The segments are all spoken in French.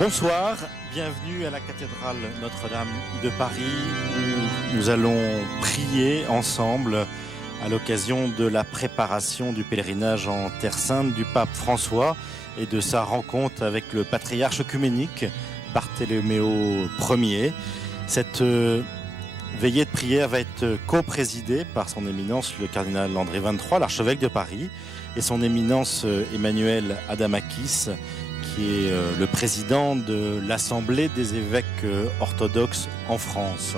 Bonsoir, bienvenue à la cathédrale Notre-Dame de Paris où nous allons prier ensemble à l'occasion de la préparation du pèlerinage en Terre Sainte du pape François et de sa rencontre avec le patriarche œcuménique Bartholoméo Ier. Cette veillée de prière va être co-présidée par son éminence le cardinal André XXIII, l'archevêque de Paris, et son éminence Emmanuel Adamakis, qui est le président de l'Assemblée des évêques orthodoxes en France.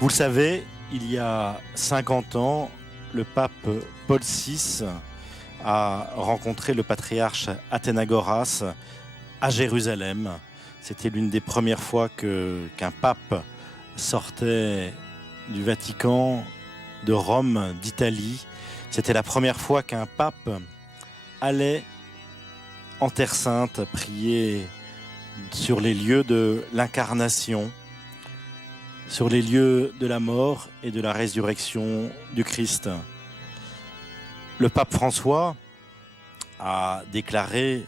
Vous le savez, il y a 50 ans, le pape Paul VI a rencontré le patriarche Athénagoras à Jérusalem. C'était l'une des premières fois qu'un pape sortait du Vatican, de Rome, d'Italie. C'était la première fois qu'un pape allait en Terre Sainte, prier sur les lieux de l'incarnation, sur les lieux de la mort et de la résurrection du Christ. Le pape François a déclaré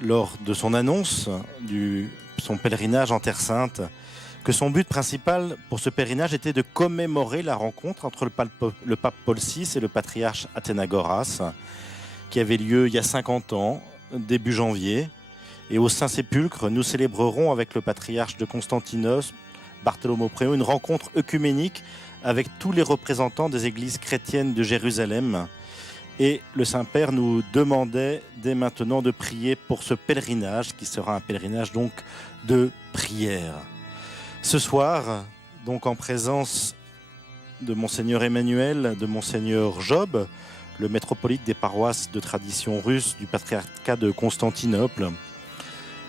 lors de son annonce de son pèlerinage en Terre Sainte que son but principal pour ce pèlerinage était de commémorer la rencontre entre le pape Paul VI et le patriarche Athénagoras, qui avait lieu il y a 50 ans, début janvier. Et au Saint-Sépulcre, nous célébrerons avec le patriarche de Constantinople, Bartholoméo Ier, une rencontre œcuménique avec tous les représentants des églises chrétiennes de Jérusalem. Et le Saint-Père nous demandait dès maintenant de prier pour ce pèlerinage, qui sera un pèlerinage donc de prière. Ce soir, donc en présence de Monseigneur Emmanuel, de Monseigneur Job, le métropolite des paroisses de tradition russe du patriarcat de Constantinople,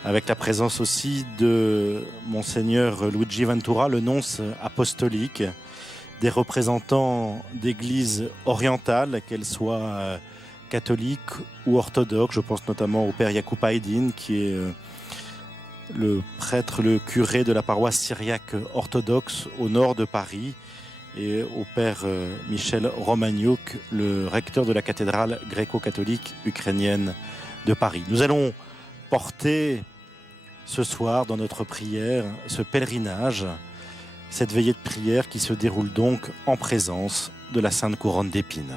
avec la présence aussi de Monseigneur Luigi Ventura, le nonce apostolique, des représentants d'églises orientales, qu'elles soient catholiques ou orthodoxes. Je pense notamment au père Yacoub Aydin, qui est le prêtre, le curé de la paroisse syriaque orthodoxe au nord de Paris, et au père Michel Romagnouk, le recteur de la cathédrale gréco-catholique ukrainienne de Paris. Nous allons porter ce soir dans notre prière ce pèlerinage, cette veillée de prière qui se déroule donc en présence de la Sainte Couronne d'Épines.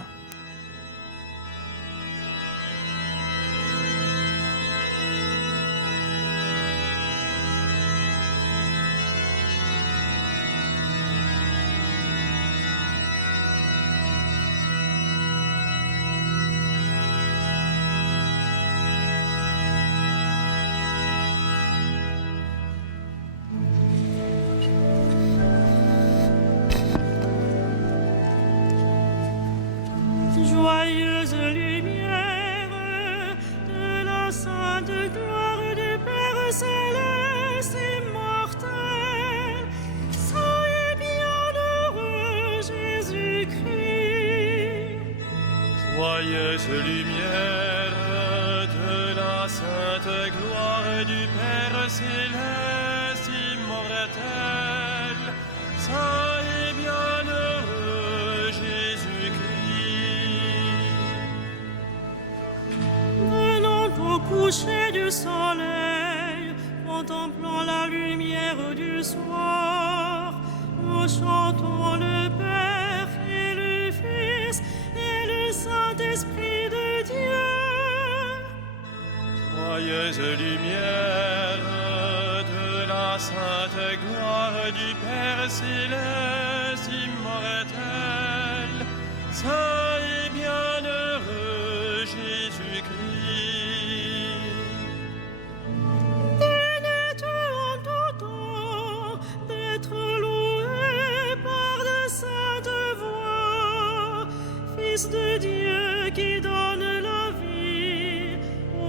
Joyeuse lumière de la sainte gloire du Père céleste immortel, soyez bienheureux Jésus-Christ. Joyeuse lumière de la sainte gloire du Père céleste immortel, soyez bienheureux Jésus-Christ. Au coucher du soleil, contemplant la lumière du soir, nous chantons le Père et le Fils et le Saint-Esprit de Dieu. Joyeuse lumière de la sainte gloire du Père céleste immortel, soyez bienheureux Jésus-Christ. De Dieu qui donne la vie,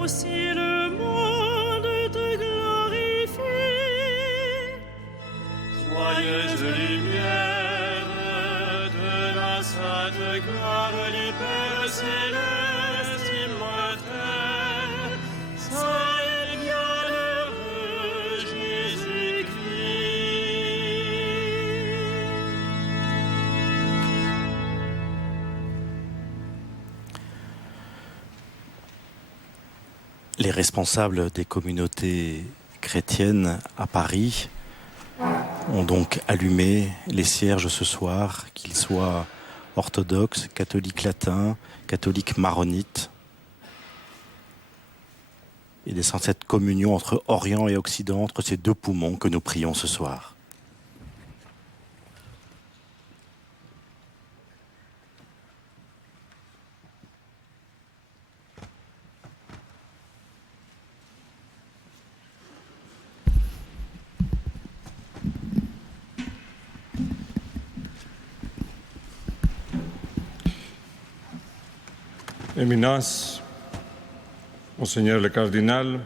aussi le monde te glorifie. Joyeuse lumière de la sainte gloire Les responsables des communautés chrétiennes à Paris ont donc allumé les cierges ce soir, qu'ils soient orthodoxes, catholiques latins, catholiques maronites. Il est sans cette communion entre Orient et Occident, entre ces deux poumons que nous prions ce soir. Éminence, Monseigneur le Cardinal,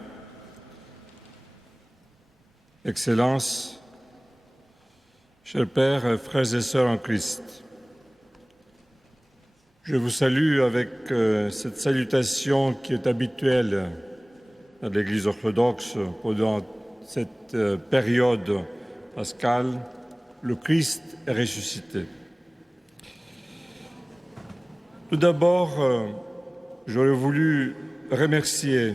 Excellences, chers pères, frères et sœurs en Christ, je vous salue avec cette salutation qui est habituelle à l'Église orthodoxe pendant cette période pascale, le Christ est ressuscité. Tout d'abord, j'aurais voulu remercier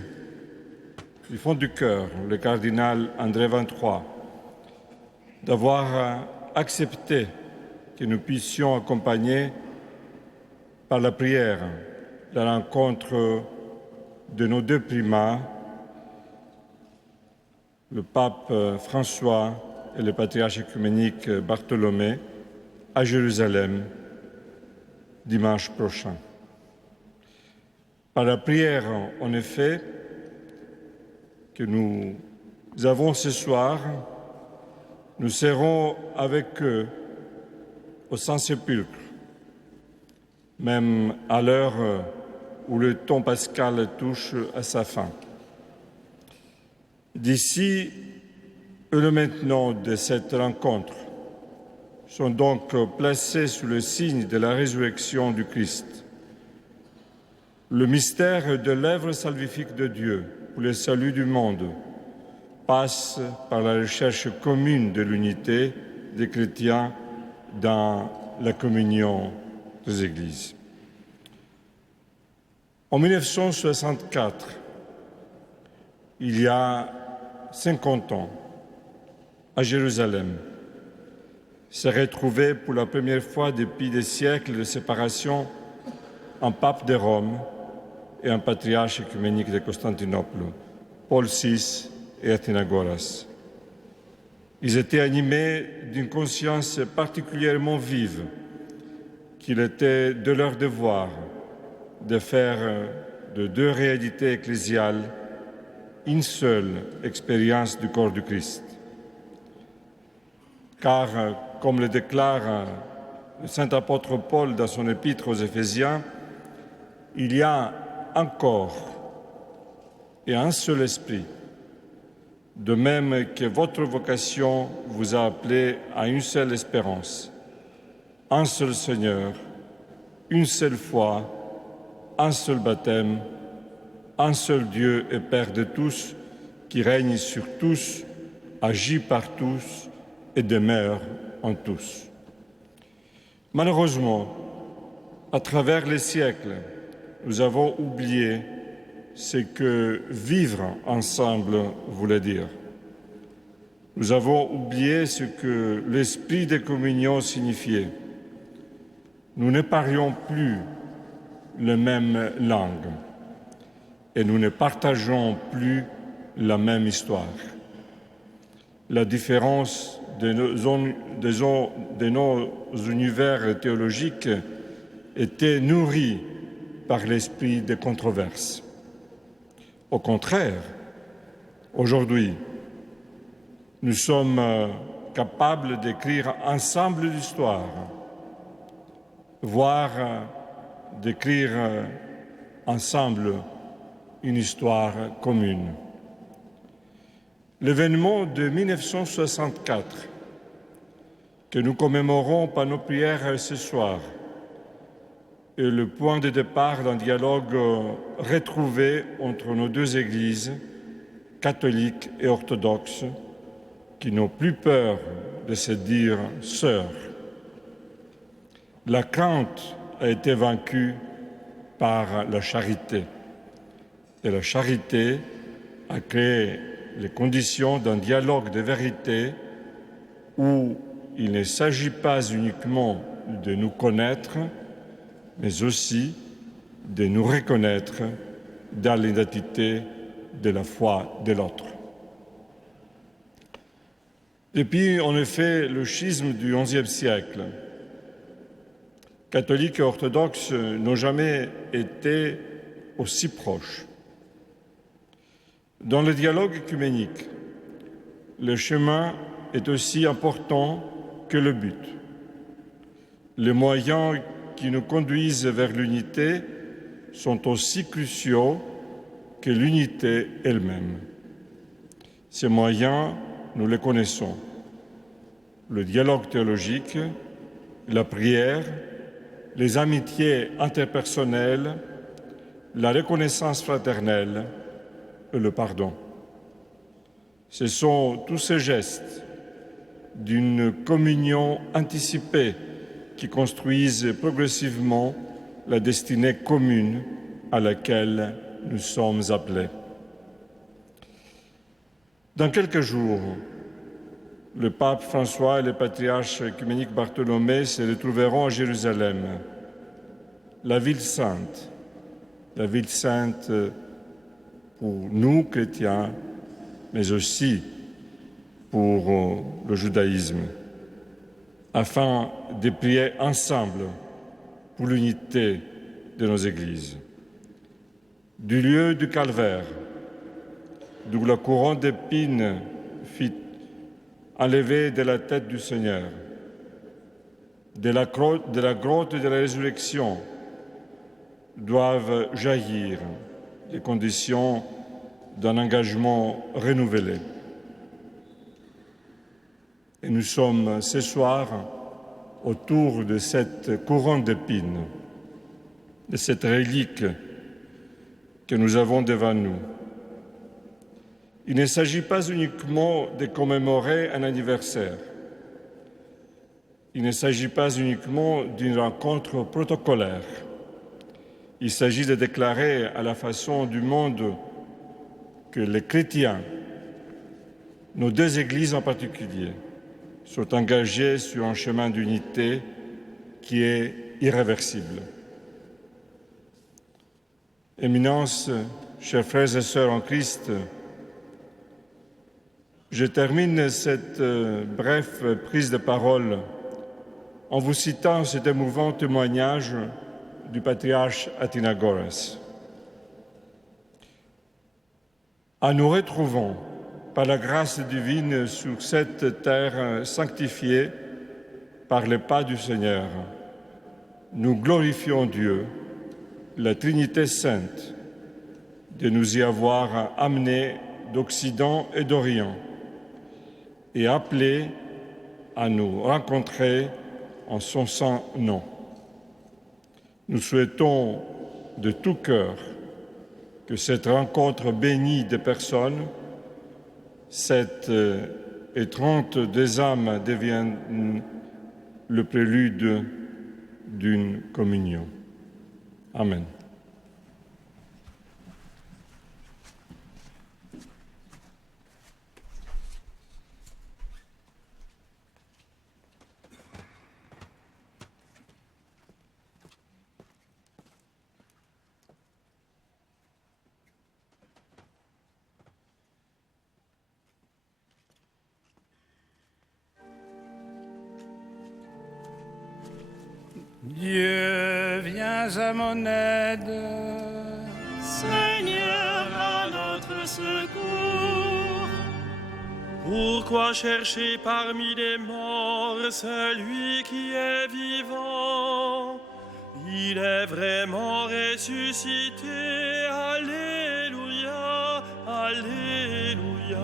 du fond du cœur le cardinal André XXIII d'avoir accepté que nous puissions accompagner par la prière la rencontre de nos deux primats, le pape François et le patriarche œcuménique Bartholomé, à Jérusalem dimanche prochain. Par la prière, en effet, que nous avons ce soir, nous serons avec eux au Saint-Sépulcre, même à l'heure où le temps pascal touche à sa fin. D'ici et le maintenant de cette rencontre sont donc placés sous le signe de la résurrection du Christ. Le mystère de l'œuvre salvifique de Dieu pour le salut du monde passe par la recherche commune de l'unité des chrétiens dans la communion des Églises. En 1964, il y a 50 ans, à Jérusalem, s'est retrouvé pour la première fois depuis des siècles de séparation un pape de Rome et un patriarche œcuménique de Constantinople, Paul VI et Athénagoras. Ils étaient animés d'une conscience particulièrement vive qu'il était de leur devoir de faire de deux réalités ecclésiales une seule expérience du corps du Christ. Car, comme le déclare le saint apôtre Paul dans son épître aux Éphésiens, il y a un corps et un seul esprit, de même que votre vocation vous a appelé à une seule espérance, un seul Seigneur, une seule foi, un seul baptême, un seul Dieu et Père de tous, qui règne sur tous, agit par tous et demeure en tous. Malheureusement, à travers les siècles, nous avons oublié ce que vivre ensemble voulait dire. Nous avons oublié ce que l'esprit de communion signifiait. Nous ne parlions plus la même langue et nous ne partageons plus la même histoire. La différence de nos univers théologiques était nourrie par l'esprit des controverses. Au contraire, aujourd'hui, nous sommes capables d'écrire ensemble l'histoire, voire d'écrire ensemble une histoire commune. L'événement de 1964, que nous commémorons par nos prières ce soir, est le point de départ d'un dialogue retrouvé entre nos deux églises, catholiques et orthodoxes, qui n'ont plus peur de se dire sœurs. La crainte a été vaincue par la charité. et la charité a créé les conditions d'un dialogue de vérité où il ne s'agit pas uniquement de nous connaître, mais aussi de nous reconnaître dans l'identité de la foi de l'autre. Depuis, en effet, le schisme du XIe siècle, catholiques et orthodoxes n'ont jamais été aussi proches. Dans le dialogue œcuménique, le chemin est aussi important que le but. Les moyens qui nous conduisent vers l'unité sont aussi cruciaux que l'unité elle-même. Ces moyens, nous les connaissons. Le dialogue théologique, la prière, les amitiés interpersonnelles, la reconnaissance fraternelle et le pardon. Ce sont tous ces gestes d'une communion anticipée qui construisent progressivement la destinée commune à laquelle nous sommes appelés. Dans quelques jours, le pape François et le patriarche œcuménique Bartholomée se retrouveront à Jérusalem, la ville sainte pour nous, chrétiens, mais aussi pour le judaïsme, afin de prier ensemble pour l'unité de nos églises. Du lieu du calvaire, d'où la couronne d'épines fut enlevée de la tête du Seigneur, de la grotte de la résurrection, doivent jaillir les conditions d'un engagement renouvelé. Et nous sommes ce soir autour de cette couronne d'épines, de cette relique que nous avons devant nous. Il ne s'agit pas uniquement de commémorer un anniversaire. Il ne s'agit pas uniquement d'une rencontre protocolaire. Il s'agit de déclarer à la façon du monde que les chrétiens, nos deux églises en particulier, sont engagés sur un chemin d'unité qui est irréversible. Éminence, chers frères et sœurs en Christ, je termine cette brève prise de parole en vous citant cet émouvant témoignage du patriarche Athenagoras. En nous retrouvant par la grâce divine sur cette terre sanctifiée par les pas du Seigneur, nous glorifions Dieu, la Trinité sainte, de nous y avoir amenés d'Occident et d'Orient et appelés à nous rencontrer en son saint nom. Nous souhaitons de tout cœur que cette rencontre bénie des personnes, cette étreinte des âmes devienne le prélude d'une communion. Amen. Dieu, viens à mon aide. Seigneur, à notre secours. Pourquoi chercher parmi les morts celui qui est vivant? Il est vraiment ressuscité. Alléluia, Alléluia.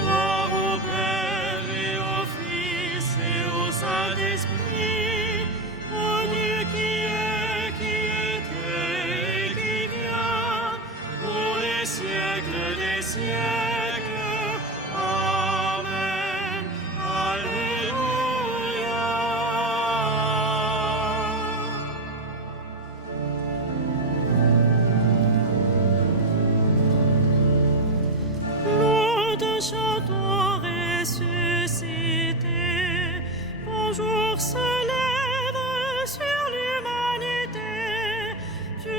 Gloire au Père et au Fils et au Saint-Esprit, au Dieu qui était et qui vient, pour les siècles des siècles. Amen. Alléluia.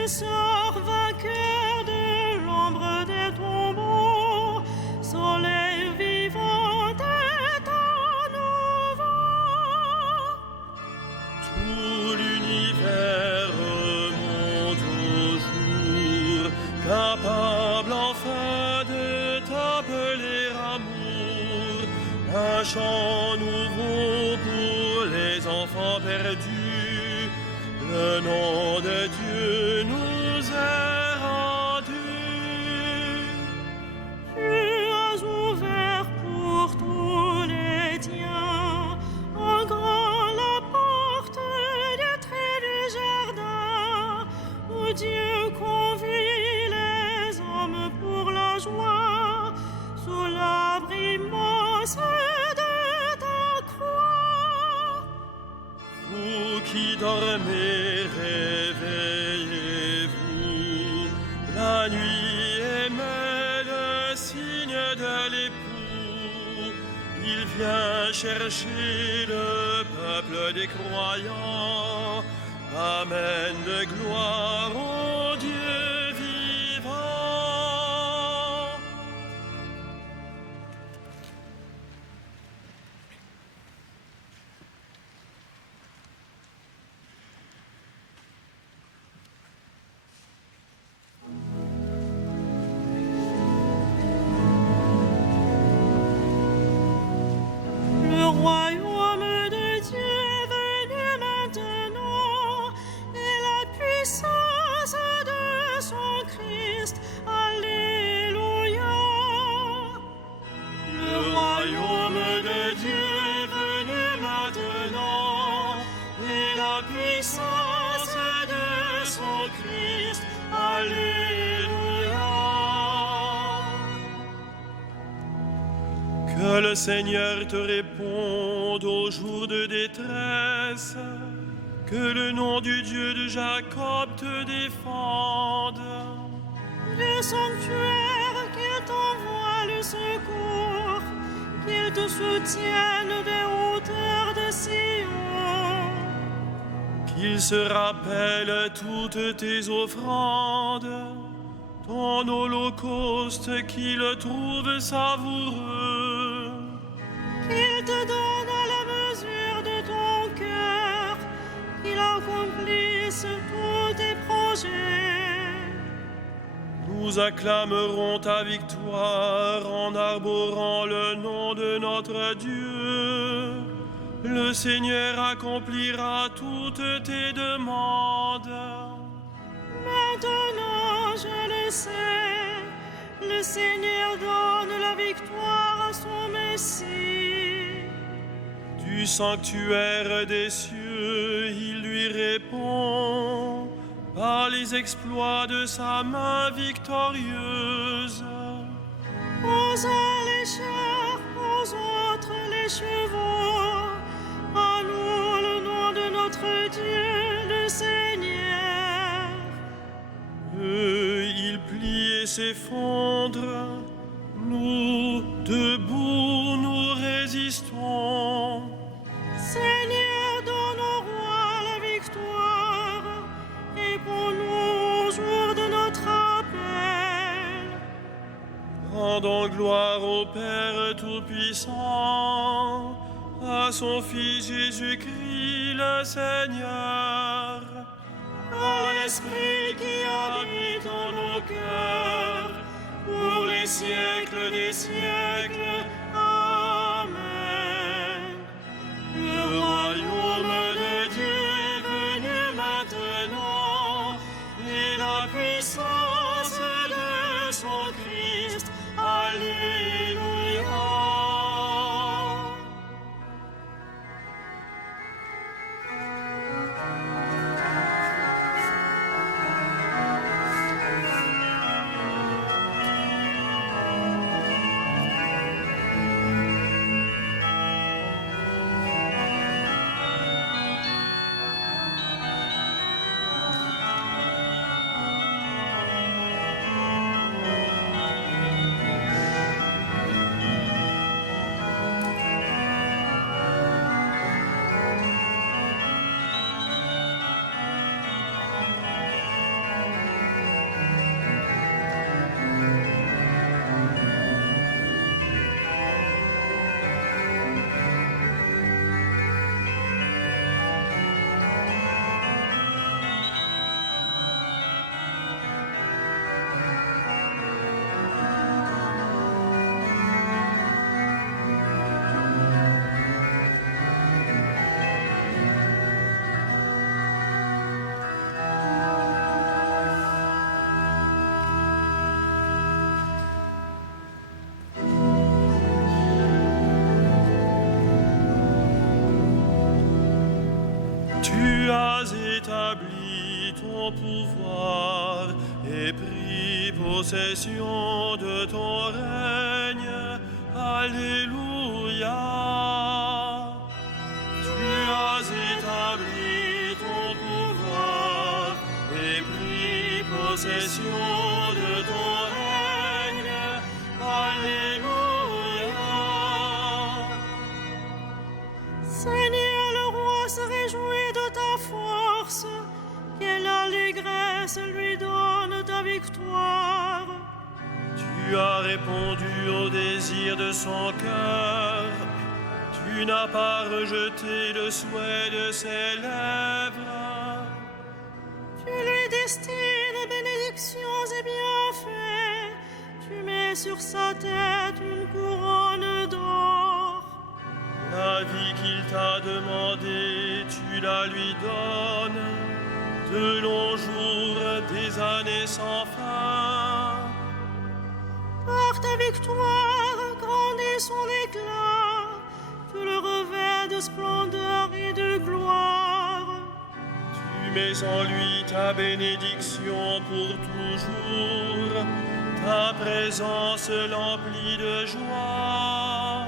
sors vainqueur de l'ombre des tombeaux, soleil vivant est à nouveau. Tout l'univers monte au jour, capable enfin de t'appeler amour. Un chant nouveau pour les enfants perdus, le nom de Dieu nous est rendu. Tu as ouvert pour tous les tiens en grand la porte du très du jardin, où Dieu convie les hommes pour la joie, sous l'abri immense de ta croix. Vous qui dormez, réveillez-vous. La nuit émet le signe de l'époux. Il vient chercher le peuple des croyants. Amen de gloire au Dieu vivant. Le royaume de Dieu est venu maintenant, et la puissance de son Christ. Alléluia. Le royaume de Dieu est venu maintenant, et la puissance de son Christ. Alléluia. Que le Seigneur te réponde au jour de détresse. Que le nom du Dieu de Jacob te défende. Du sanctuaire, qu'il t'envoie le secours, qu'il te soutienne des hauteurs de Sion. Qu'il se rappelle toutes tes offrandes, ton holocauste qu'il trouve savoureux. Qu'il te donne à la mesure de ton cœur, qu'il accomplisse tous tes projets. Nous acclamerons ta victoire en arborant le nom de notre Dieu. Le Seigneur accomplira toutes tes demandes. Maintenant, je le sais, le Seigneur donne la victoire à son Messie. Du sanctuaire des cieux, il lui répond par les exploits de sa main victorieuse. Aux uns les chars, aux autres les chevaux. À nous le nom de notre Dieu, le Seigneur. Il plie et s'effondre. Nous, debout, nous résistons. Seigneur, donne au roi la victoire, et pour nous au jour de notre appel. Rendons gloire au Père Tout-Puissant, à son Fils Jésus-Christ le Seigneur, À l'Esprit qui habite en nos cœurs, pour les siècles des siècles. Amen. Le royaume de Dieu est venu maintenant, et la puissance de son Christ. Alléluia. ton pouvoir et pris possession de ton règne. Alléluia. Tu as établi ton pouvoir et pris possession de ton règne. Alléluia. Seigneur, le roi se réjouit de ta force. Quelle allégresse lui donne ta victoire. Tu as répondu au désir de son cœur. Tu n'as pas rejeté le souhait de ses lèvres. Tu lui destines bénédictions et bienfaits. Tu mets sur sa tête une couronne d'or. La vie qu'il t'a demandée, tu la lui donnes. De longs jours, des années sans fin. Par ta victoire grandit son éclat. Tu le revêts de splendeur et de gloire. Tu mets en lui ta bénédiction pour toujours. Ta présence l'emplit de joie.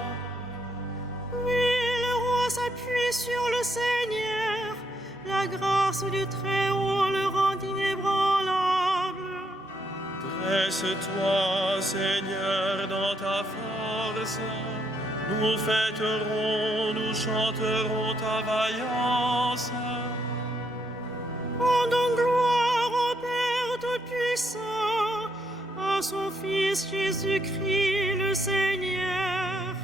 Oui, le roi s'appuie sur le Seigneur. La grâce du Très-Haut le rend inébranlable. Dresse-toi, Seigneur, dans ta force. Nous fêterons, nous chanterons ta vaillance. Rendons gloire au Père Tout-Puissant, à son Fils Jésus-Christ le Seigneur,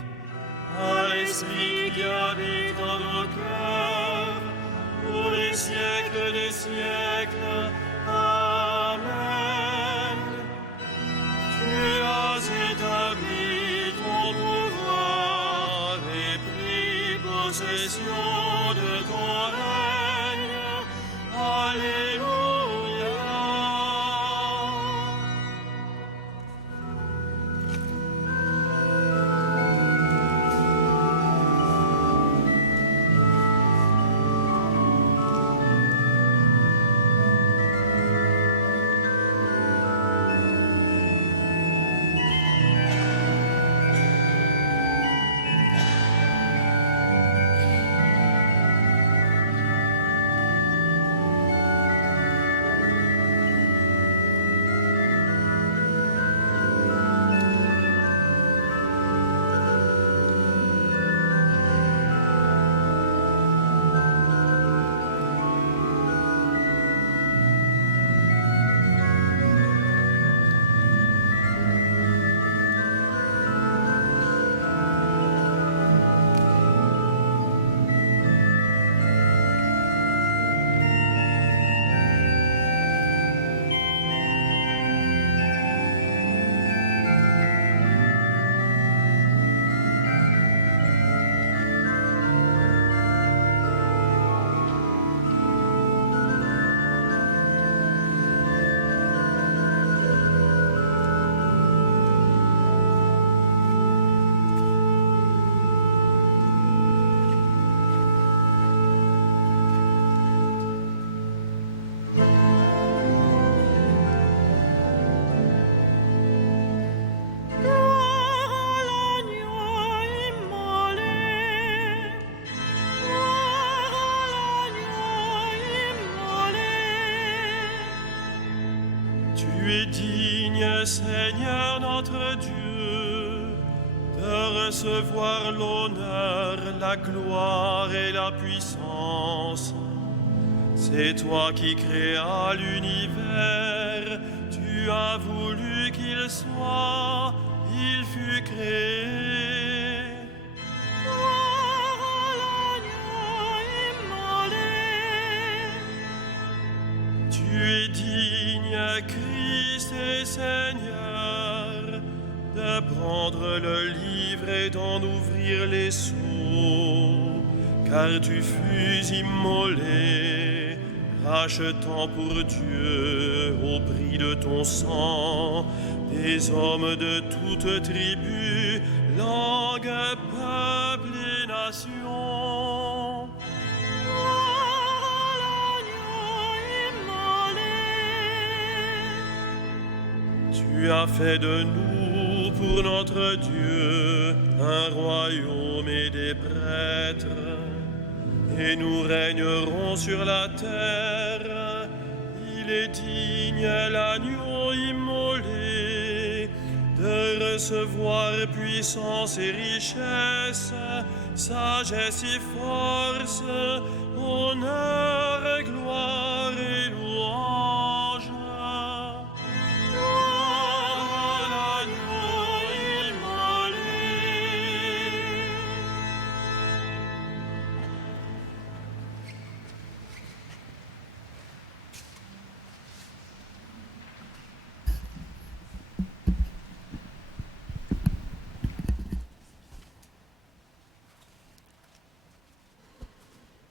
À l'Esprit qui habite en nos cœurs, pour les siècles des siècles. Amen. Tu as établi ton pouvoir et pris possession de ton règne. Alléluia. Seigneur notre Dieu, de recevoir l'honneur, la gloire et la puissance. C'est toi qui créas l'univers, tu as voulu qu'il soit, il fut créé. Gloire à l'agneau immolé. Tu es digne, Christ et Seigneur, de prendre le livre et d'en ouvrir les sceaux, car tu fus immolé, rachetant pour Dieu au prix de ton sang des hommes de toutes tribus, langues, peuples et nations. Gloire à l'agneau immolé. Tu as fait de nous, pour notre Dieu, un royaume et des prêtres, et nous régnerons sur la terre. Il est digne, l'agneau immolé, de recevoir puissance et richesse, sagesse et force, honneur, gloire et louange. Gloire à l'agneau immolé.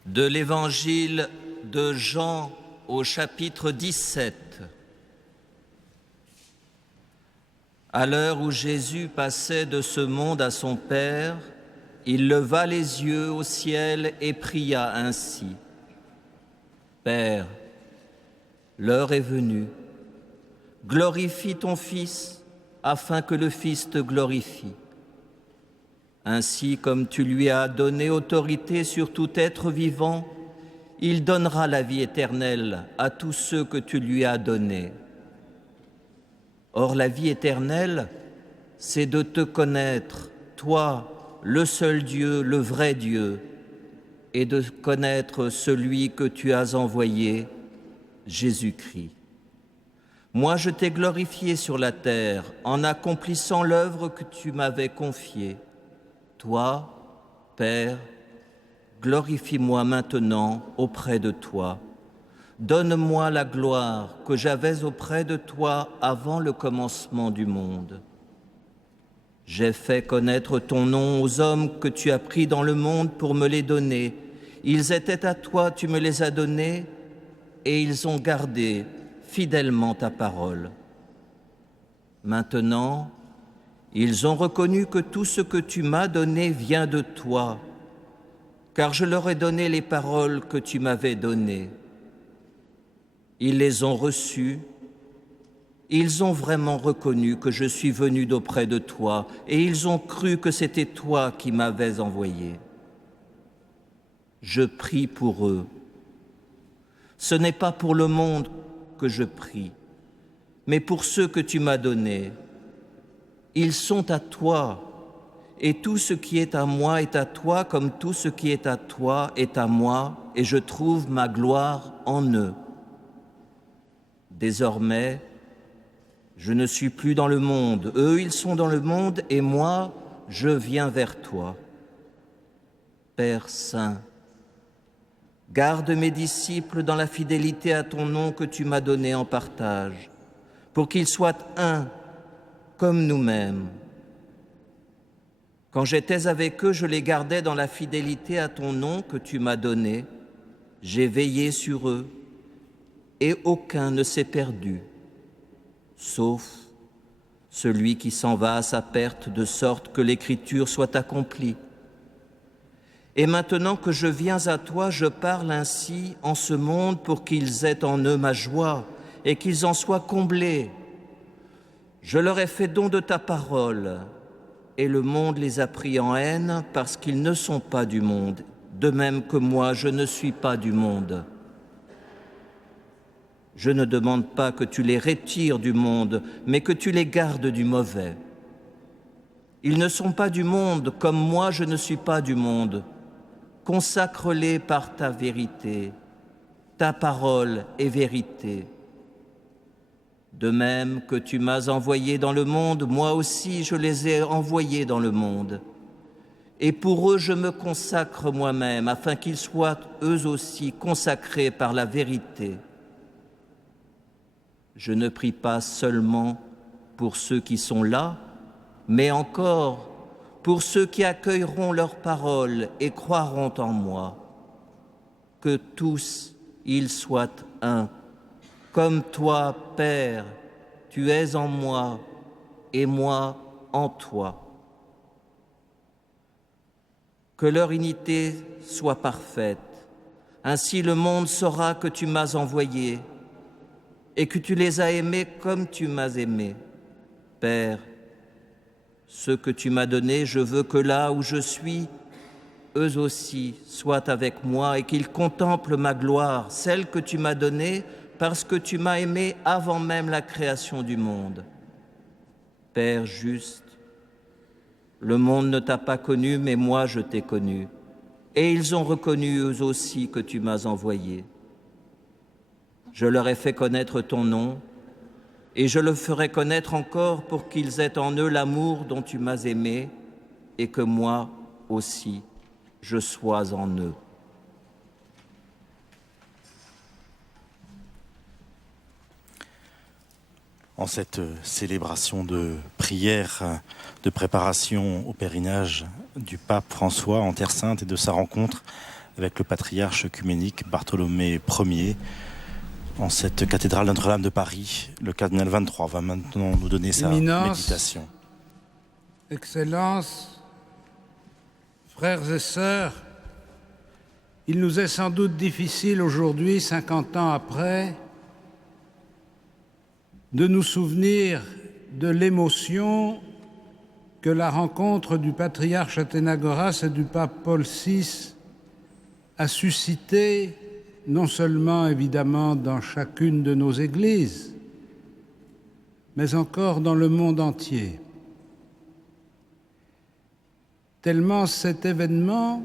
De l'évangile de Jean au chapitre 17. À l'heure où Jésus passait de ce monde à son Père, il leva les yeux au ciel et pria ainsi. Père, l'heure est venue. Glorifie ton Fils, afin que le Fils te glorifie. Ainsi, comme tu lui as donné autorité sur tout être vivant, il donnera la vie éternelle à tous ceux que tu lui as donnés. Or, la vie éternelle, c'est de te connaître, toi, le seul Dieu, le vrai Dieu, et de connaître celui que tu as envoyé, Jésus-Christ. Moi, je t'ai glorifié sur la terre en accomplissant l'œuvre que tu m'avais confiée. Toi, Père, glorifie-moi maintenant auprès de toi. Donne-moi la gloire que j'avais auprès de toi avant le commencement du monde. J'ai fait connaître ton nom aux hommes que tu as pris dans le monde pour me les donner. Ils étaient à toi, tu me les as donnés, et ils ont gardé fidèlement ta parole. Maintenant, ils ont reconnu que tout ce que tu m'as donné vient de toi, car je leur ai donné les paroles que tu m'avais données. Ils les ont reçues, ils ont vraiment reconnu que je suis venu d'auprès de toi, et ils ont cru que c'était toi qui m'avais envoyé. Je prie pour eux. Ce n'est pas pour le monde que je prie, mais pour ceux que tu m'as donnés. Ils sont à toi, et tout ce qui est à moi est à toi, comme tout ce qui est à toi est à moi, et je trouve ma gloire en eux. Désormais, je ne suis plus dans le monde, eux ils sont dans le monde, et moi, je viens vers toi. Père Saint, garde mes disciples dans la fidélité à ton nom que tu m'as donné en partage, pour qu'ils soient un, comme nous-mêmes. Quand j'étais avec eux, je les gardais dans la fidélité à ton nom que tu m'as donné. J'ai veillé sur eux, et aucun ne s'est perdu, sauf celui qui s'en va à sa perte, de sorte que l'Écriture soit accomplie. Et maintenant que je viens à toi, je parle ainsi en ce monde pour qu'ils aient en eux ma joie et qu'ils en soient comblés. Je leur ai fait don de ta parole, et le monde les a pris en haine parce qu'ils ne sont pas du monde, de même que moi, je ne suis pas du monde. Je ne demande pas que tu les retires du monde, mais que tu les gardes du mauvais. Ils ne sont pas du monde, comme moi je ne suis pas du monde. Consacre-les par ta vérité. Ta parole est vérité. De même que tu m'as envoyé dans le monde, moi aussi je les ai envoyés dans le monde. Et pour eux je me consacre moi-même, afin qu'ils soient eux aussi consacrés par la vérité. Je ne prie pas seulement pour ceux qui sont là, mais encore pour ceux qui accueilleront leurs paroles et croiront en moi. Que tous ils soient un. Comme toi, Père, tu es en moi et moi en toi. Que leur unité soit parfaite. Ainsi le monde saura que tu m'as envoyé et que tu les as aimés comme tu m'as aimé. Père, ce que tu m'as donné, je veux que là où je suis, eux aussi soient avec moi et qu'ils contemplent ma gloire, celle que tu m'as donnée parce que tu m'as aimé avant même la création du monde. Père juste, le monde ne t'a pas connu, mais moi je t'ai connu, et ils ont reconnu eux aussi que tu m'as envoyé. Je leur ai fait connaître ton nom, et je le ferai connaître encore pour qu'ils aient en eux l'amour dont tu m'as aimé, et que moi aussi je sois en eux. En cette célébration de prière, de préparation au pèlerinage du pape François en Terre Sainte et de sa rencontre avec le patriarche œcuménique Bartholomée Ier, en cette cathédrale Notre-Dame de Paris, le cardinal 23 va maintenant nous donner sa méditation. Excellences, frères et sœurs, il nous est sans doute difficile aujourd'hui, 50 ans après, de nous souvenir de l'émotion que la rencontre du patriarche Athénagoras et du pape Paul VI a suscité, non seulement évidemment dans chacune de nos églises, mais encore dans le monde entier. Tellement cet événement,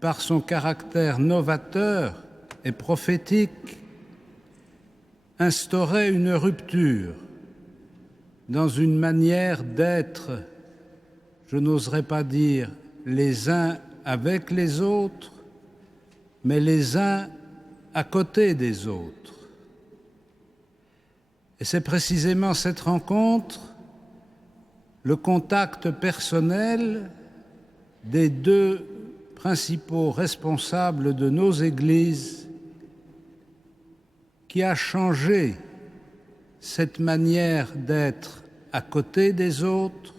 par son caractère novateur et prophétique, instaurait une rupture dans une manière d'être, je n'oserais pas dire les uns avec les autres, mais les uns à côté des autres. Et c'est précisément cette rencontre, le contact personnel des deux principaux responsables de nos églises qui a changé cette manière d'être à côté des autres,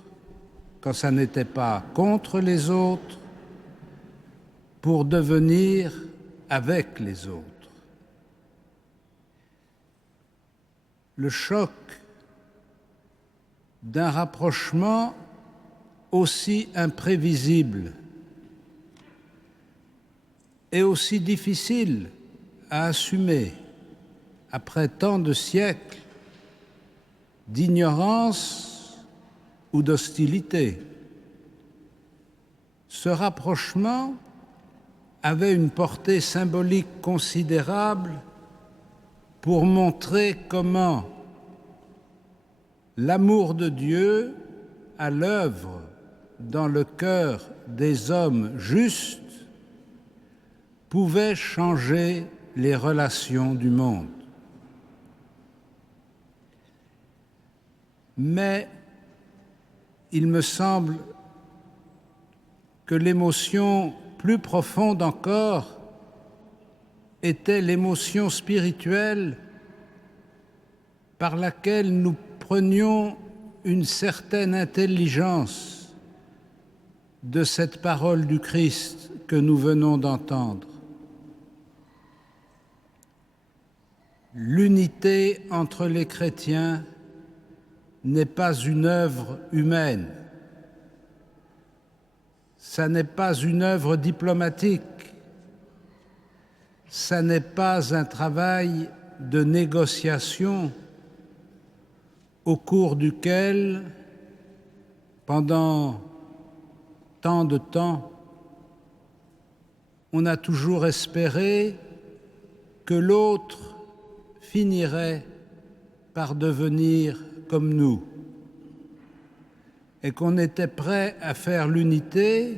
quand ça n'était pas contre les autres, pour devenir avec les autres. Le choc d'un rapprochement aussi imprévisible et aussi difficile à assumer après tant de siècles d'ignorance ou d'hostilité. Ce rapprochement avait une portée symbolique considérable pour montrer comment l'amour de Dieu à l'œuvre dans le cœur des hommes justes pouvait changer les relations du monde. Mais il me semble que l'émotion plus profonde encore était l'émotion spirituelle par laquelle nous prenions une certaine intelligence de cette parole du Christ que nous venons d'entendre. L'unité entre les chrétiens n'est pas une œuvre humaine, ça n'est pas une œuvre diplomatique, ça n'est pas un travail de négociation au cours duquel, pendant tant de temps, on a toujours espéré que l'autre finirait par devenir comme nous et qu'on était prêt à faire l'unité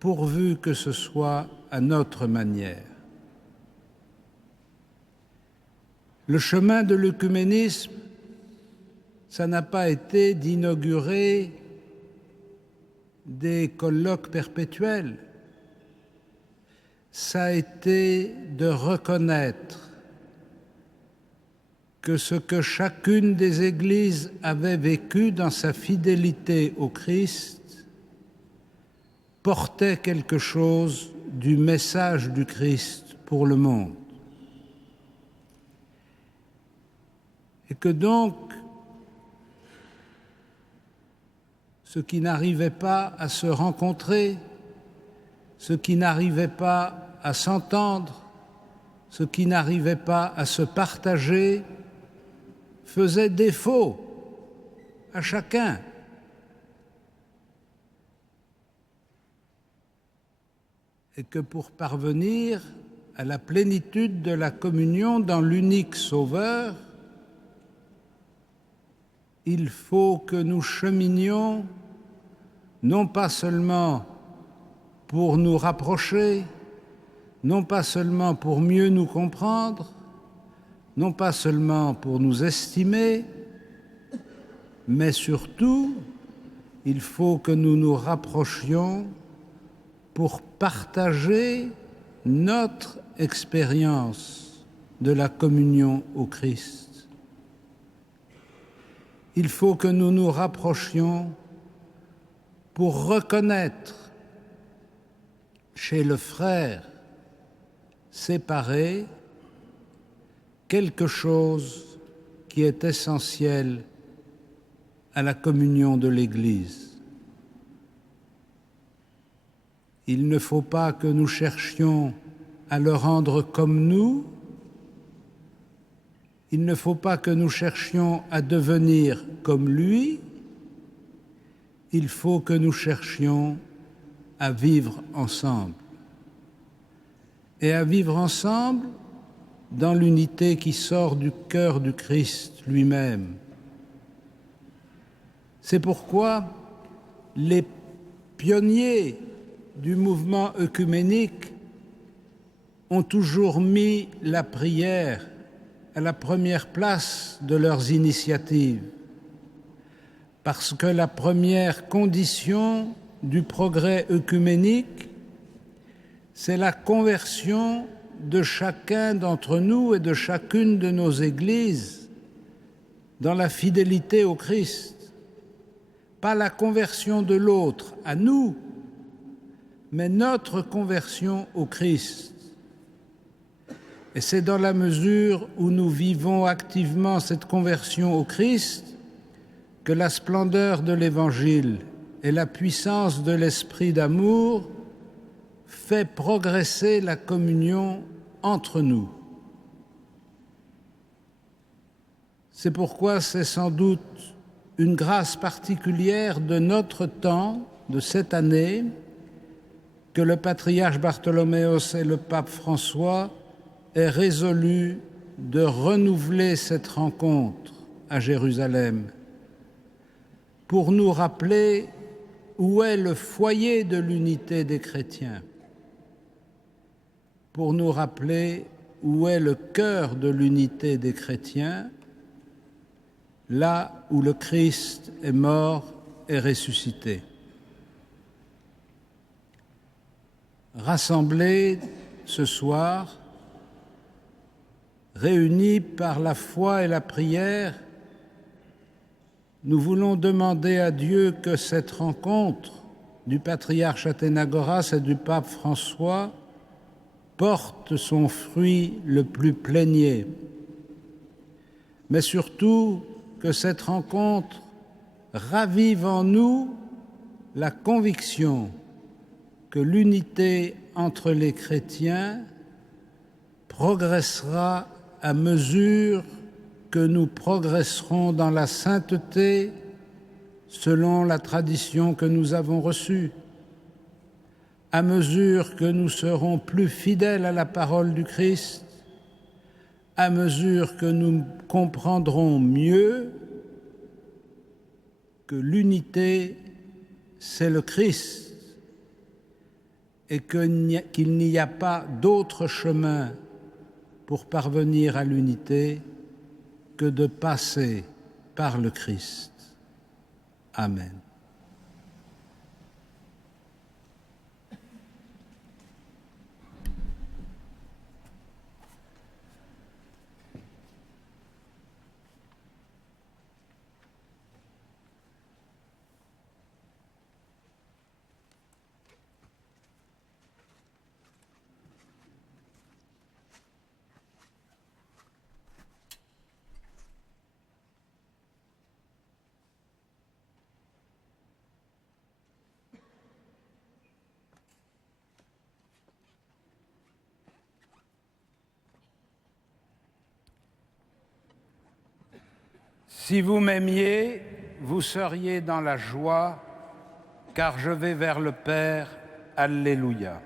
pourvu que ce soit à notre manière. Le chemin de l'œcuménisme, ça n'a pas été d'inaugurer des colloques perpétuels, ça a été de reconnaître que ce que chacune des églises avait vécu dans sa fidélité au Christ portait quelque chose du message du Christ pour le monde. Et que donc, ceux qui n'arrivaient pas à se rencontrer, ceux qui n'arrivaient pas à s'entendre, ceux qui n'arrivaient pas à se partager, faisaient défaut à chacun. Et que pour parvenir à la plénitude de la communion dans l'unique Sauveur, il faut que nous cheminions non pas seulement pour nous rapprocher, non pas seulement pour mieux nous comprendre, non pas seulement pour nous estimer, mais surtout, il faut que nous nous rapprochions pour partager notre expérience de la communion au Christ. Il faut que nous nous rapprochions pour reconnaître chez le frère séparé quelque chose qui est essentiel à la communion de l'Église. Il ne faut pas que nous cherchions à le rendre comme nous. Il ne faut pas que nous cherchions à devenir comme lui. Il faut que nous cherchions à vivre ensemble. Et à vivre ensemble dans l'unité qui sort du cœur du Christ lui-même. C'est pourquoi les pionniers du mouvement œcuménique ont toujours mis la prière à la première place de leurs initiatives, parce que la première condition du progrès œcuménique, c'est la conversion de chacun d'entre nous et de chacune de nos églises dans la fidélité au Christ, pas la conversion de l'autre à nous, mais notre conversion au Christ. Et c'est dans la mesure où nous vivons activement cette conversion au Christ que la splendeur de l'Évangile et la puissance de l'esprit d'amour fait progresser la communion entre nous. C'est pourquoi c'est sans doute une grâce particulière de notre temps, de cette année, que le patriarche Bartholoméos et le pape François aient résolu de renouveler cette rencontre à Jérusalem pour nous rappeler où est le foyer de l'unité des chrétiens, pour nous rappeler où est le cœur de l'unité des chrétiens, là où le Christ est mort et ressuscité. Rassemblés ce soir, réunis par la foi et la prière, nous voulons demander à Dieu que cette rencontre du patriarche Athénagoras et du pape François porte son fruit le plus plénier, mais surtout que cette rencontre ravive en nous la conviction que l'unité entre les chrétiens progressera à mesure que nous progresserons dans la sainteté selon la tradition que nous avons reçue, à mesure que nous serons plus fidèles à la parole du Christ, à mesure que nous comprendrons mieux que l'unité, c'est le Christ, et qu'il n'y a pas d'autre chemin pour parvenir à l'unité que de passer par le Christ. Amen. Si vous m'aimiez, vous seriez dans la joie, car je vais vers le Père. Alléluia.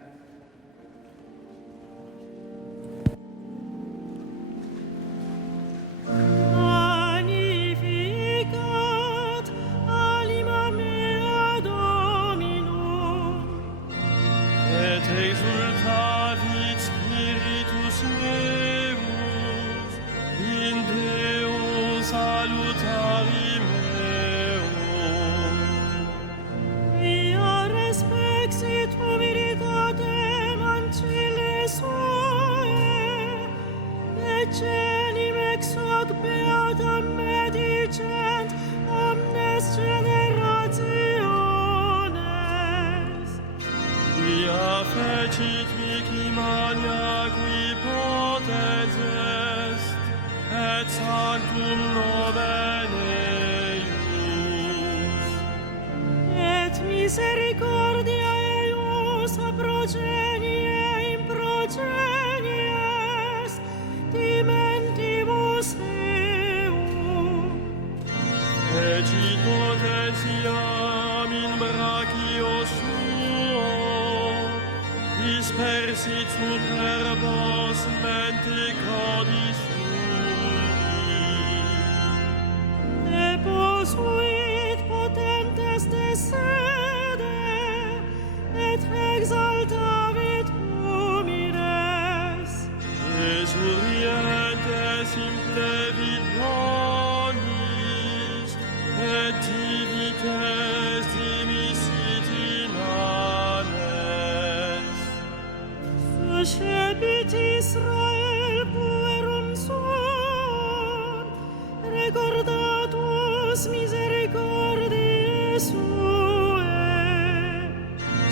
Magnificat anima mea Dominum, et exultavit spiritus meus in Deo salutari meum. via respexit humilitatem ancille suae, et genim ex hoc beatam medicent omnes generationes. Via fecit mihi magna qui potens est, et sanctum nomen eius. Et misericordia eius a progenie in progenies dimentibus eum. Ecit potentiam in brachio suo, dispersit superbos mente codis sui. Deposuit potentes de sede, et exaltavit humires. Esurientes implevit bonis, et divites dimisit in anes. Suscepit Israel puerum suum, recordatus misericordiae suae.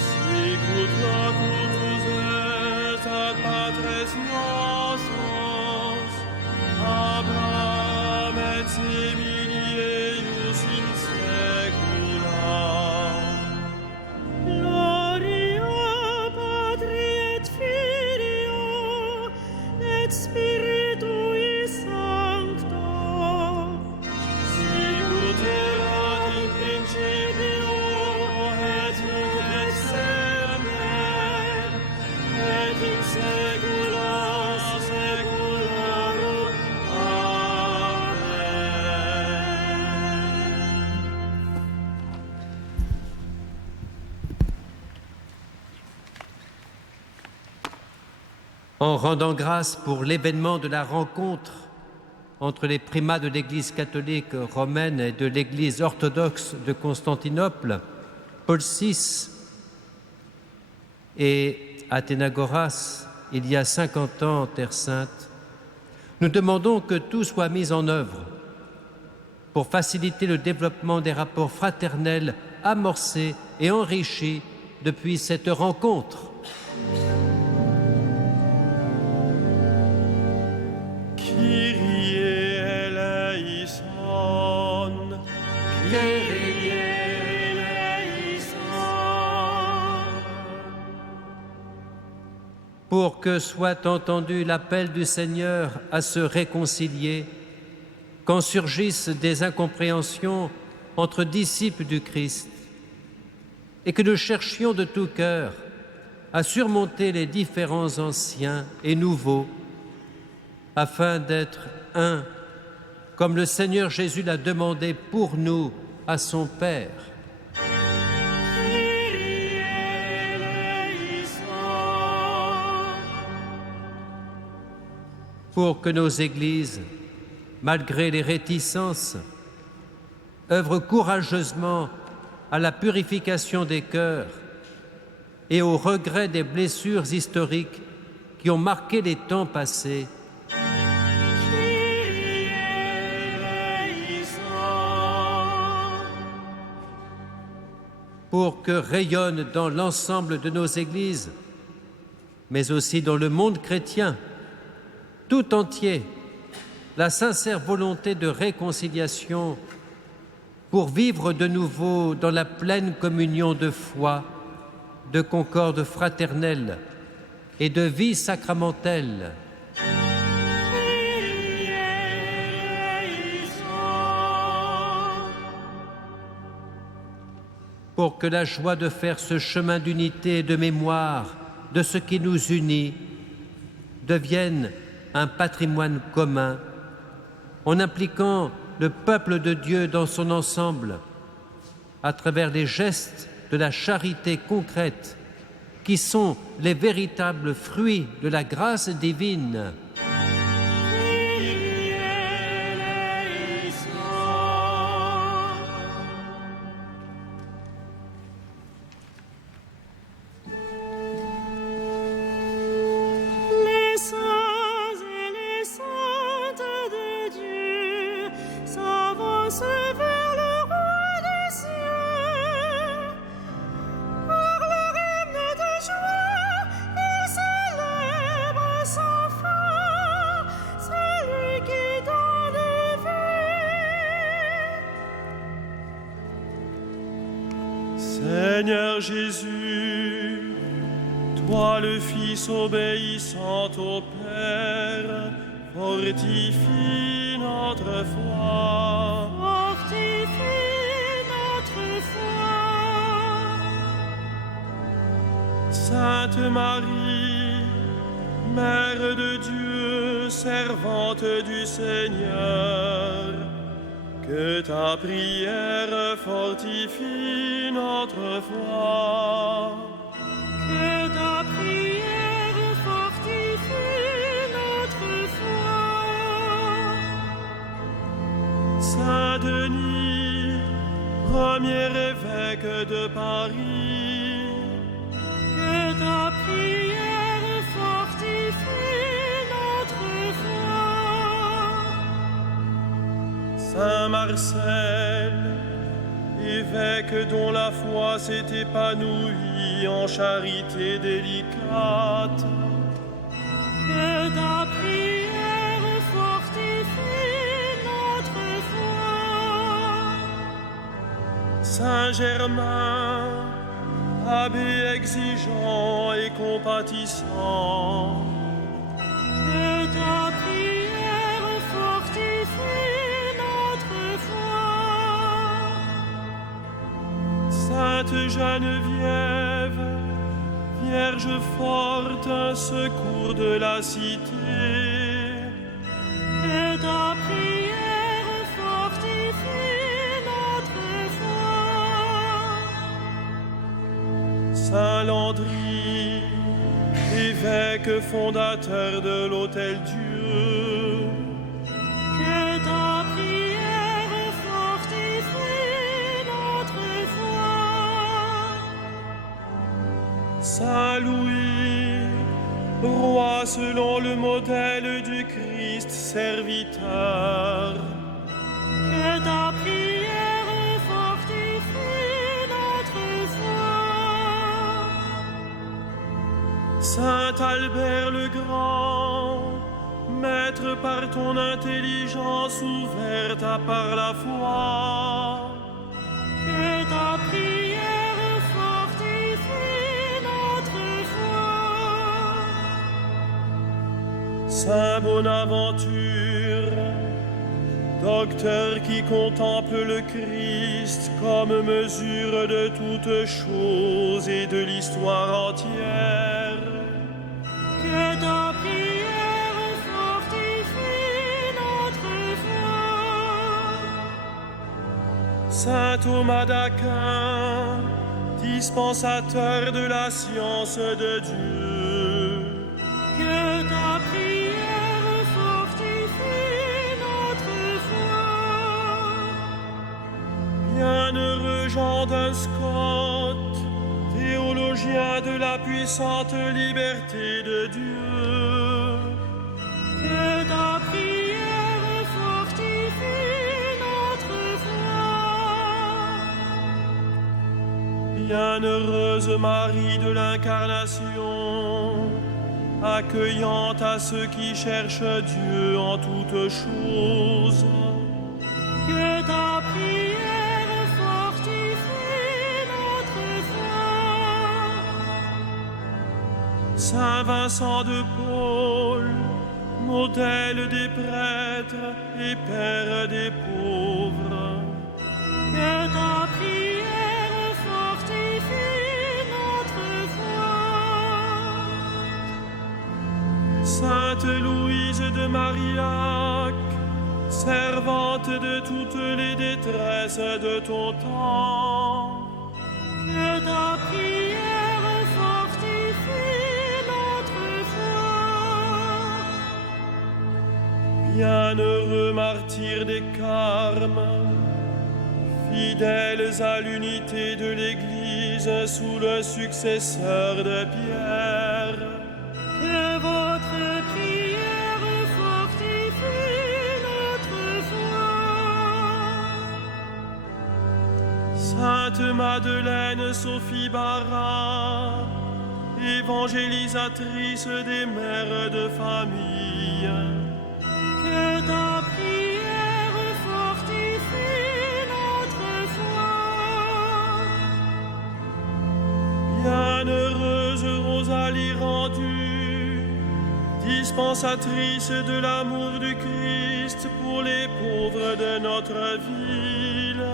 Sicut locutus est ad patres nostros, Abraham et semini eius in saecula. Gloria Patri et Filio et Spiritui Sancto. Sicut erat in principio et nunc et semper et in saecula saeculorum. Amen. En rendant grâce pour l'événement de la rencontre entre les primats de l'Église catholique romaine et de l'Église orthodoxe de Constantinople, Paul VI et Athénagoras, il y a 50 ans en Terre Sainte, nous demandons que tout soit mis en œuvre pour faciliter le développement des rapports fraternels amorcés et enrichis depuis cette rencontre. Kyrie eleison. Kyrie eleison. Pour que soit entendu l'appel du Seigneur à se réconcilier, quand surgissent des incompréhensions entre disciples du Christ, et que nous cherchions de tout cœur à surmonter les différends anciens et nouveaux, afin d'être un, comme le Seigneur Jésus l'a demandé pour nous à son Père. Kyrie eleison. Pour que nos églises, malgré les réticences, œuvrent courageusement à la purification des cœurs et au regret des blessures historiques qui ont marqué les temps passés. Kyrie eleison. Pour que rayonne dans l'ensemble de nos églises, mais aussi dans le monde chrétien, tout entier, la sincère volonté de réconciliation pour vivre de nouveau dans la pleine communion de foi, de concorde fraternelle et de vie sacramentelle. Kyrie eleison. pour que la joie de faire ce chemin d'unité et de mémoire de ce qui nous unit devienne un patrimoine commun, en impliquant le peuple de Dieu dans son ensemble, à travers les gestes de la charité concrète, qui sont les véritables fruits de la grâce divine. Les saints et les saintes de Dieu s'avancent vers le roi des cieux. Par leur hymne de joie, ils célèbrent sans fin celui qui donne vie. Seigneur Jésus, toi le Fils obéissant au Père, fortifie notre foi. Fortifie notre foi. Sainte Marie, Mère de Dieu, servante du Seigneur, que ta prière fortifie notre foi. Que ta prière fortifie notre foi. Saint Denis, premier évêque de Paris, Que ta prière fortifie notre foi. Saint Marcel, évêque dont la foi s'est épanouie en charité délicate, Que ta prière fortifie notre foi. Saint Germain, abbé exigeant et compatissant, Que ta prière fortifie notre foi. Sainte Geneviève, Vierge forte, un secours de la cité, Que ta prière fortifie notre foi. Saint Landry, évêque fondateur de l'Hôtel-Dieu, Que ta prière fortifie notre foi. Saint Louis, roi selon le modèle du Christ serviteur, Que ta prière fortifie notre foi. Saint Albert le Grand, maître par ton intelligence ouverte à par la foi, Que ta prière fortifie notre foi. Saint Bonaventure, docteur qui contemple le Christ comme mesure de toutes choses et de l'histoire entière, Que ta prière fortifie notre foi. Saint Thomas d'Aquin, dispensateur de la science de Dieu, Que ta prière fortifie notre foi. bienheureux Jean de Scott, théologien de la puissante liberté de Dieu, Que ta prière fortifie notre foi. bienheureuse Marie de l'Incarnation, accueillante à ceux qui cherchent Dieu en toutes choses, Que ta prière fortifie notre foi. Saint Vincent de Paul, modèle des prêtres et père des pauvres, Que ta prière fortifie Louise de Marillac, servante de toutes les détresses de ton temps. Que ta prière fortifie notre foi. Bienheureux martyrs des Carmes, fidèles à l'unité de l'Église sous le successeur de Pierre. Que votre prière fortifie notre foi. Sainte Madeleine Sophie Barra, évangélisatrice des mères de famille. Que ta prière fortifie notre foi. Bienheureuse Rosalie rendue, dispensatrice de l'amour du Christ pour les pauvres de notre ville.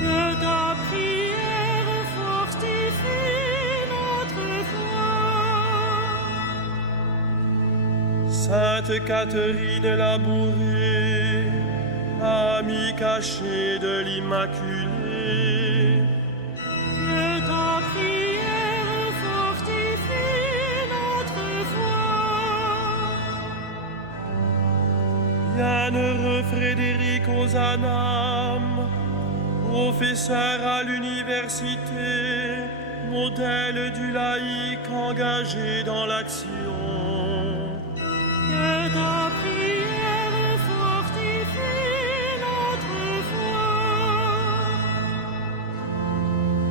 Que ta prière fortifie notre foi. Sainte Catherine Labourée, amie cachée de l'Immaculée. Que ta prière fortifie notre foi. Bienheureux Frédéric Ozanam, professeur à l'université, modèle du laïc engagé dans l'action. Que ta prière fortifie notre foi.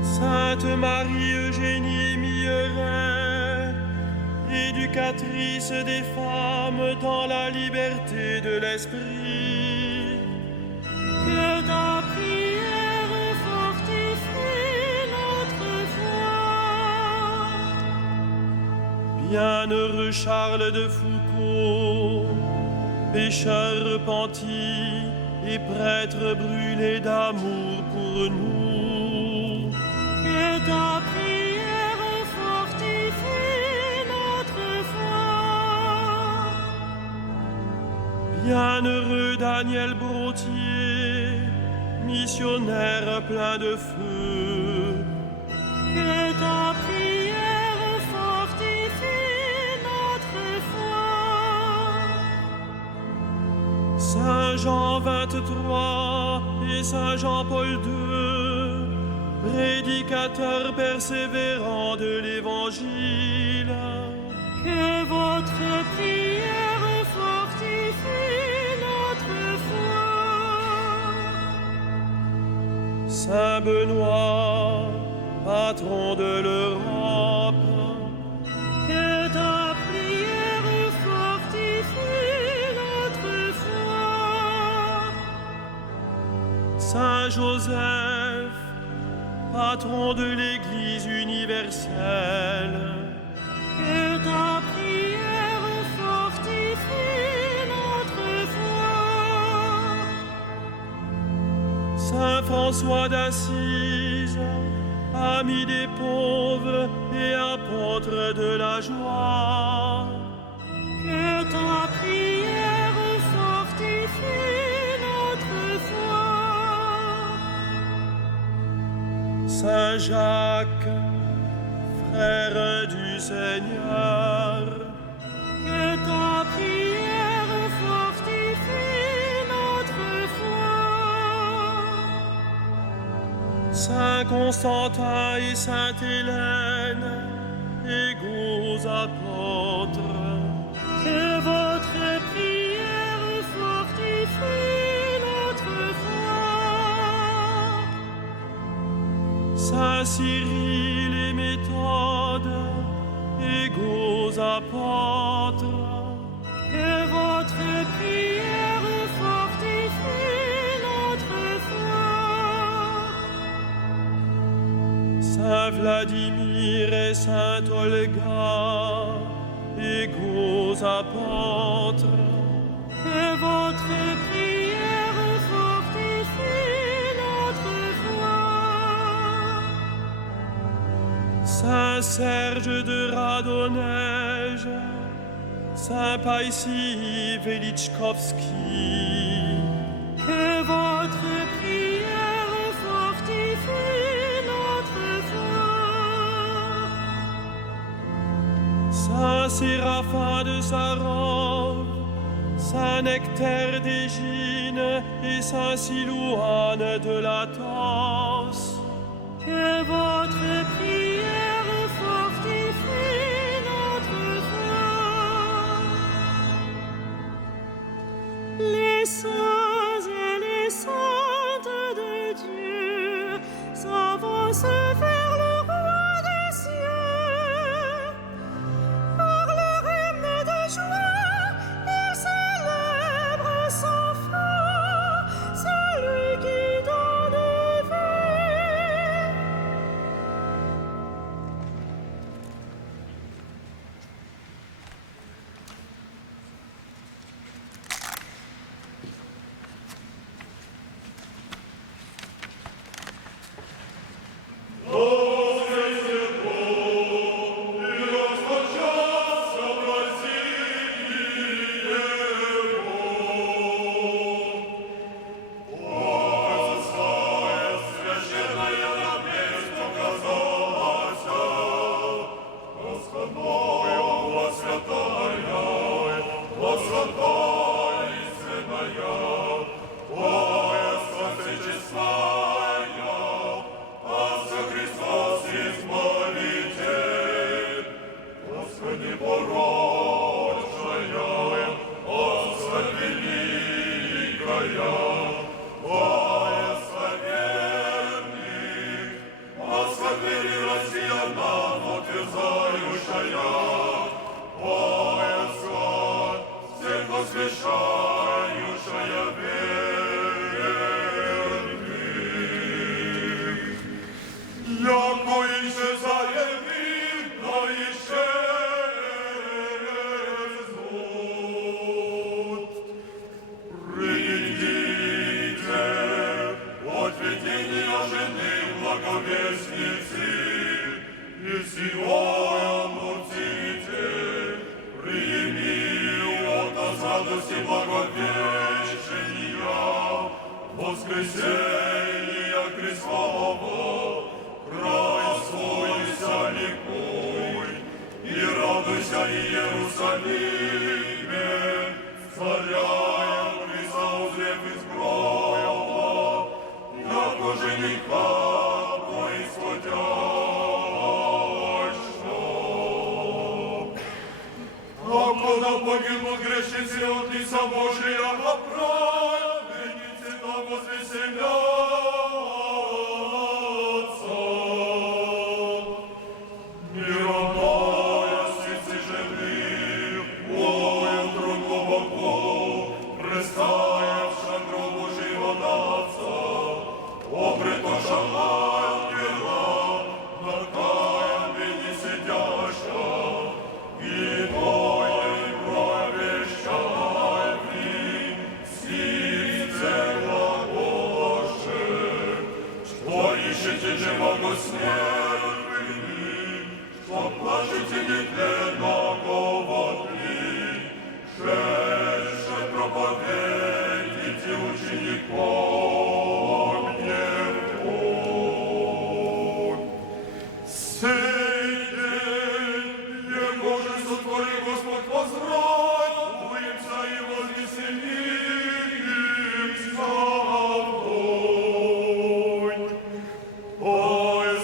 Sainte Marie-Eugénie Milleret, éducatrice des femmes dans la liberté de l'esprit. Que ta prière fortifie notre foi. Bienheureux Charles de Foucault, pécheur repenti et prêtre brûlé d'amour pour nous. Que ta prière fortifie notre foi. Bienheureux Daniel Brotier, missionnaire plein de feu. Que ta prière fortifie notre foi. Saint Jean 23 et Saint Jean-Paul II, prédicateurs persévérants de l'Évangile. Que votre prière fortifie notre foi. Saint Benoît, patron de l'Europe. Que ta prière fortifie notre foi. Saint Joseph, patron de l'Église universelle. Que ta prière fortifie notre foi. Saint François d'Assise, ami des pauvres et apôtre de la joie. Que ta prière fortifie notre foi. Saint Jacques, frère du Seigneur. Que ta prière fortifie notre foi. Saint Constantin et Sainte Hélène, égaux apôtres. Que votre prière fortifie notre foi. Saint Cyril et Méthode, égaux apôtres. Que votre prière fortifie notre foi. Saint Vladimir et Sainte Olga, égaux apôtres. Que votre prière fortifie notre foi. Saint Serge de Radonège, Saint Païsi Velichkovski. Que votre prière fortifie notre foi. Saint Séraphin de Sarov, Saint Nectaire d'Égine et Saint Silouane de Latence. Que votre prière fortifie notre foi. Les saints et les saintes de Dieu s'avancent vers le roi des cieux. Par leur hymne de joie, ils célèbrent sans fin celui qui donne vie. О,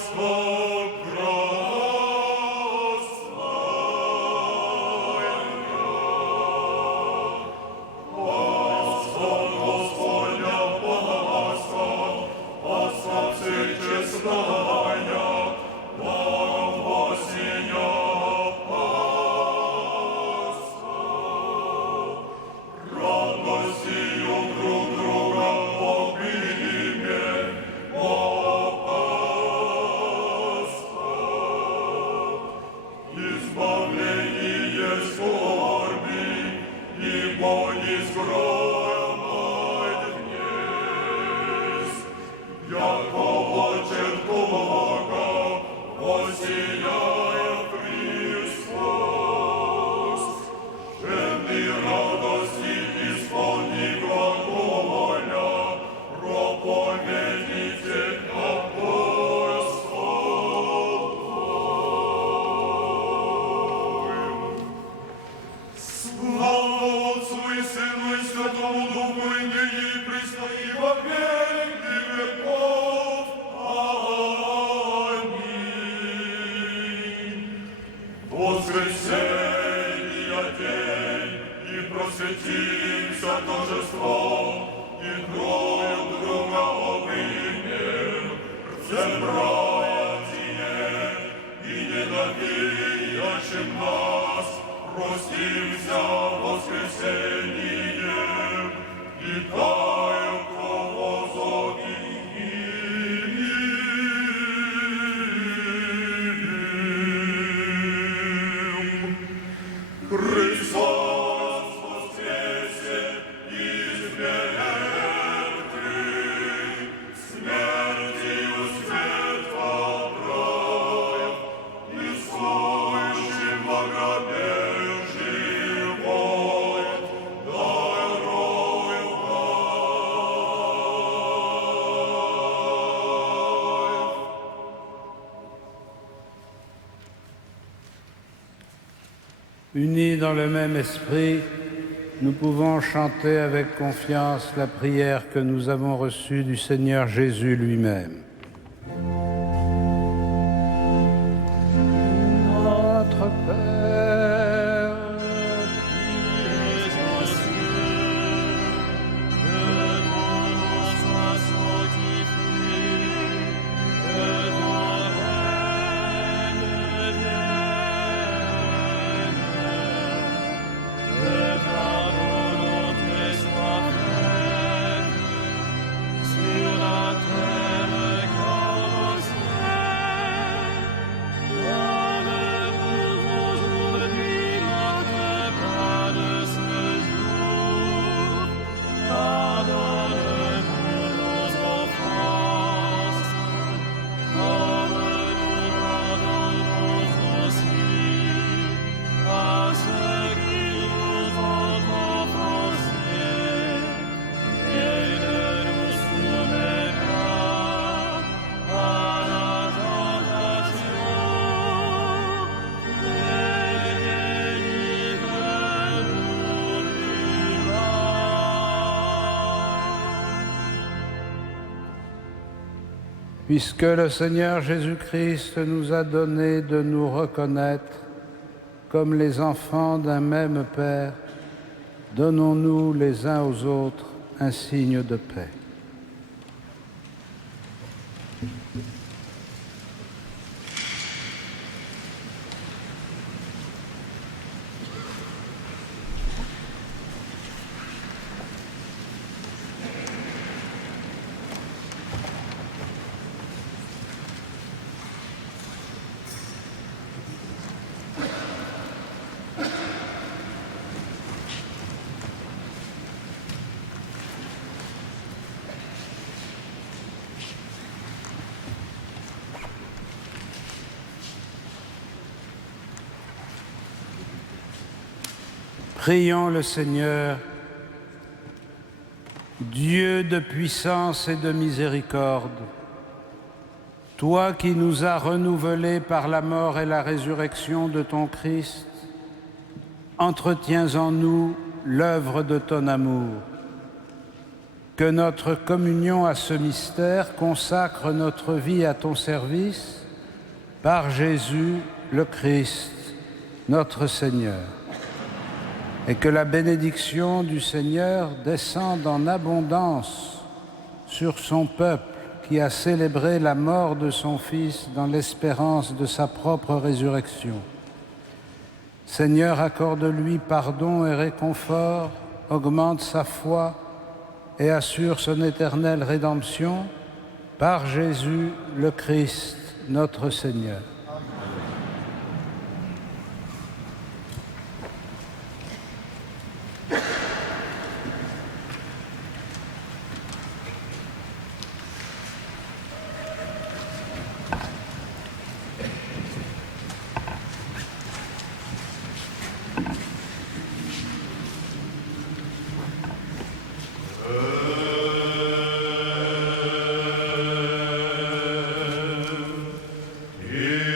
Господь! Unis dans le même esprit, nous pouvons chanter avec confiance la prière que nous avons reçue du Seigneur Jésus lui-même. Notre Père, qui es aux cieux, que ton nom soit sanctifié, que ton règne vienne, que ta volonté soit faite sur la terre comme au ciel. Donne-nous aujourd'hui notre pain de ce jour. Pardonne-nous nos offenses, comme nous pardonnons aussi à ceux qui nous ont offensés. Et ne nous soumets pas à la tentation, mais délivre-nous du mal. Puisque le Seigneur Jésus-Christ nous a donné de nous reconnaître comme les enfants d'un même Père, donnons-nous les uns aux autres un signe de paix. Prions le Seigneur, Dieu de puissance et de miséricorde, toi qui nous as renouvelés par la mort et la résurrection de ton Christ, entretiens en nous l'œuvre de ton amour. Que notre communion à ce mystère consacre notre vie à ton service, par Jésus le Christ, notre Seigneur. Et que la bénédiction du Seigneur descende en abondance sur son peuple qui a célébré la mort de son Fils dans l'espérance de sa propre résurrection. Seigneur, accorde-lui pardon et réconfort, augmente sa foi et assure son éternelle rédemption par Jésus le Christ, notre Seigneur. Yeah.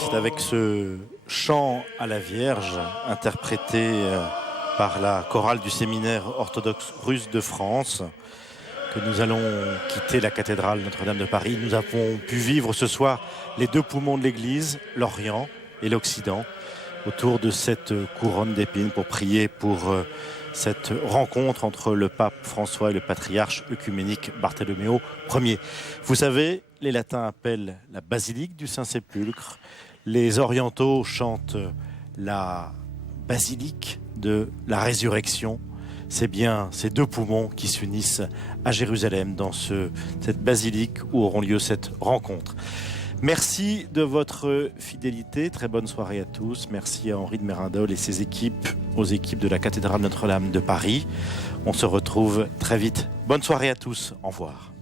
c'est avec ce chant à la Vierge interprété par la chorale du séminaire orthodoxe russe de France que nous allons quitter la cathédrale Notre-Dame de Paris. Nous avons pu vivre ce soir les deux poumons de l'Église, l'Orient et l'Occident, autour de cette couronne d'épines pour prier pour cette rencontre entre le pape François et le patriarche œcuménique Bartholoméo Ier. Vous savez, les latins appellent la basilique du Saint-Sépulcre, les orientaux chantent la basilique de la résurrection. C'est bien ces deux poumons qui s'unissent à Jérusalem dans cette basilique où auront lieu cette rencontre. Merci de votre fidélité, très bonne soirée à tous. Merci à Henri de Mérindol et ses équipes, aux équipes de la cathédrale Notre-Dame de Paris. On se retrouve très vite. Bonne soirée à tous, au revoir.